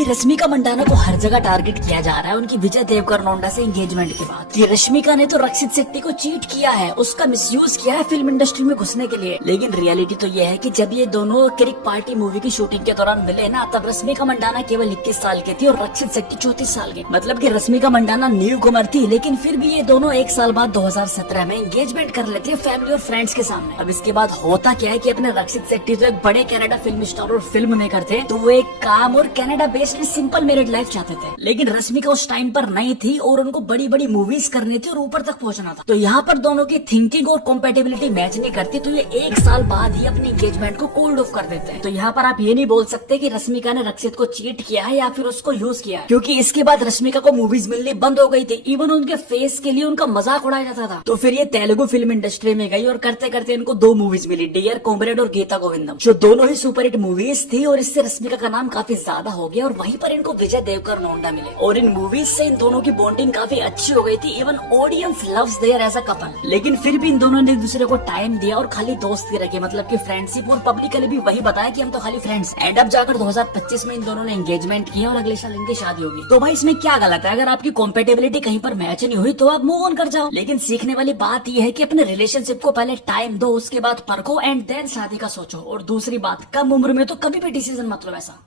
भाई रश्मिका मंडाना को हर जगह टारगेट किया जा रहा है उनकी विजय देवरकोंडा से एंगेजमेंट के बाद कि रश्मिका ने तो रक्षित शेट्टी को चीट किया है, उसका मिसयूज किया है फिल्म इंडस्ट्री में घुसने के लिए। लेकिन रियलिटी तो ये है कि जब ये दोनों क्रिक पार्टी मूवी की शूटिंग के दौरान मिले ना, तब रश्मिका मंडाना केवल 21 साल की थी और रक्षित शेट्टी 34 साल के। मतलब कि रश्मिका मंडाना न्यू कमर थी, लेकिन फिर भी ये दोनों एक साल बाद 2017 में एंगेजमेंट कर लेते हैं फैमिली और फ्रेंड्स के सामने। अब इसके बाद होता क्या है कि अपने रक्षित शेट्टी तो एक बड़े कनाडा फिल्म स्टार और फिल्म मेकर थे, तो वो एक काम और Canada based simple married life चाहते थे। लेकिन रश्मिका उस टाइम पर नहीं थी और उनको बड़ी बड़ी मूवीज करनी थी और ऊपर तक पहुंचना था। तो यहाँ पर दोनों की थिंकिंग और कॉम्पेटिबिलिटी मैच नहीं करती, तो ये एक साल बाद ही अपनी एंगेजमेंट को कोल्ड ऑफ कर देते हैं। तो यहाँ पर आप ये नहीं बोल सकते कि रश्मिका ने रक्षित को चीट किया है या फिर उसको यूज किया है, क्योंकि इसके बाद रश्मिका को मूवीज मिलनी बंद हो गई थी। इवन उनके फेस के लिए उनका मजाक उड़ाया जाता था। तो फिर ये तेलुगु फिल्म इंडस्ट्री में गई और करते करते इनको 2 मूवीज मिली, डियर कॉमरेड और गीता गोविंदम, जो दोनों ही सुपरहिट मूवीज थी और इससे रश्मिका का नाम काफी ज्यादा हो गया और वहीं पर इनको विजय देवरकोंडा मिले। और इन मूवीज से इन दोनों की बॉन्डिंग काफी अच्छी हो गई थी। Even audience loves there as a couple. लेकिन फिर भी इन दोनों ने एक दूसरे को टाइम दिया और खाली दोस्ती रखी, मतलब कि फ्रेंडशिप, और पब्लिकली भी वही बताया कि हम तो खाली फ्रेंड्स। एंड अब जाकर 2025 में इन दोनों ने एंगेजमेंट किया और अगले साल इनकी शादी होगी। तो भाई इसमें क्या गलत है? अगर आपकी कॉम्पेटेबिलिटी कहीं पर मैच नहीं हुई तो आप मूव ऑन कर जाओ। लेकिन सीखने वाली बात यह है कि अपने रिलेशनशिप को पहले टाइम दो, उसके बाद परखो एंड देन शादी का सोचो। और दूसरी बात, कम उम्र में तो कभी भी डिसीजन मत लो ऐसा।